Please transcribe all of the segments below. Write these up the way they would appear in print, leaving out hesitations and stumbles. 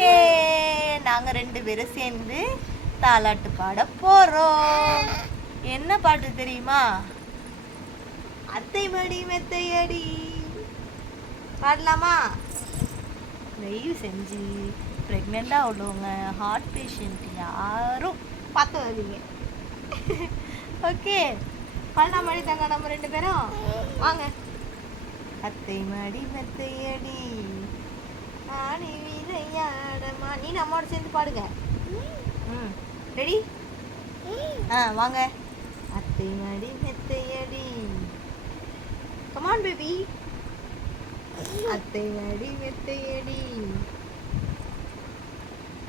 ஏ நாங்கள் 2 பேரும் சேர்ந்து தாலாட்டு பாட போகிறோம். என்ன பாட்டு தெரியுமா? அத்தை மடி மெத்தையடி. பாடலாமா? தயவு செஞ்சு ப்ரெக்னெண்ட்டாக உள்ளவங்க, ஹார்ட் பேஷண்ட் யாரும் பார்த்து வருவீங்க. ஓகே, பாடலாம். மடி தாங்க நம்ம 2 பேரும் வாங்க. அத்தை மடி மெத்தையடி ஆணி விளையாடமா. நீ நம்மோட சேர்ந்து பாடுங்க. ரெடி? வாங்க. அத்தை மடி மெத்தையடி. Come on baby. அத்தை மடி மெத்தையடி.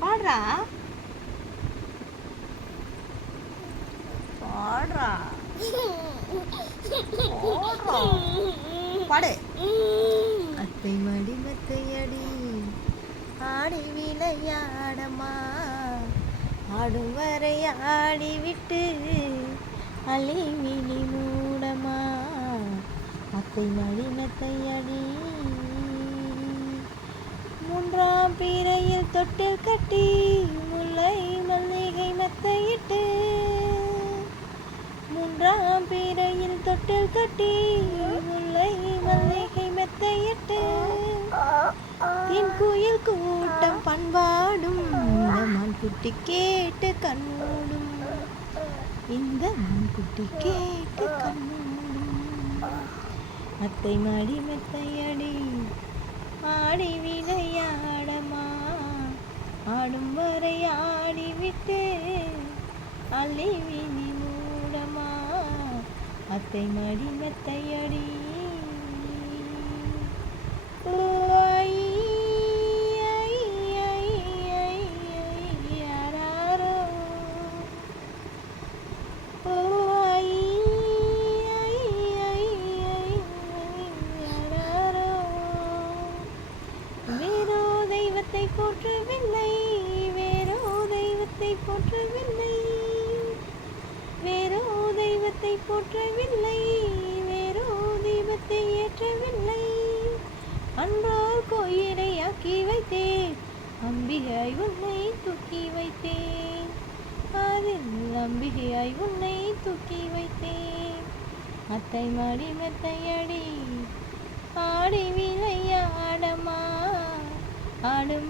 பாடுறா பாடுறா பாடு. அத்தை மடி மெத்தையடி ஆடி விளையாடமா, ஆடும் வரை ஆடிவிட்டு அழிவிழி மூடமா. அத்தை மடி மெத்தையடி. 3ஆம் பிறையில் தொட்டில் கட்டி முல்லை மல்லிகை மெத்தையிட்டு, 3ஆம் பிறையில் தொட்டில் கட்டி முல்லை மல்லிகை மெத்தையிட்டு, குயில் கூட்டம் பண்பாடும் இந்த மான்குட்டி கேட்டு கண்மூடும், இந்த மான்குட்டி கேட்டு கண்மூடும். அத்தை மடி மெத்தையடி ஆடி விளையாடமா, ஆடும் வரை ஆடிவிட்டு அள்ளி விழி மூடமா. அத்தை மடி மெத்தையடி. போற்றவில்லை, வேறோ தெய்வத்தை போற்றவில்லை, வேறோ தெய்வத்தை போற்றவில்லை, வேறோ தீபத்தை ஏற்றவில்லை. அன்றோர் கோயிலை ஆக்கி வைத்தேன், அம்பிகையாய் உன்னை தூக்கி வைத்தேன், அதில் அம்பிகையாய் உன்னை தூக்கி வைத்தேன். அத்தை மடி மெத்தையடி ஆடி விளையாடமா, ஆடும்